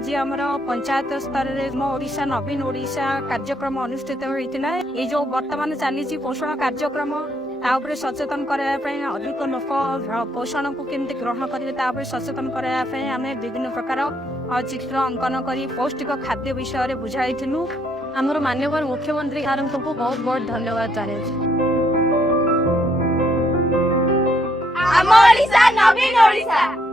आज आमर पंचायत स्तर में ओडिशा नवीन ओडिशा कार्यक्रम अनुष्ठित होता है। ये जो वर्तमान चली पोषण कार्यक्रम तापर सचेतन करने अधिक लोक पोषण को केमती ग्रहण करेंगे सचेतन करने आम विभिन्न प्रकार चित्र अंकन कर पौष्टिक खाद्य विषय बुझाइलु। आमर माननीय मुख्यमंत्री सार को बहुत बहुत धन्यवाद चाहिए। ओडिशा नवीन ओडिशा।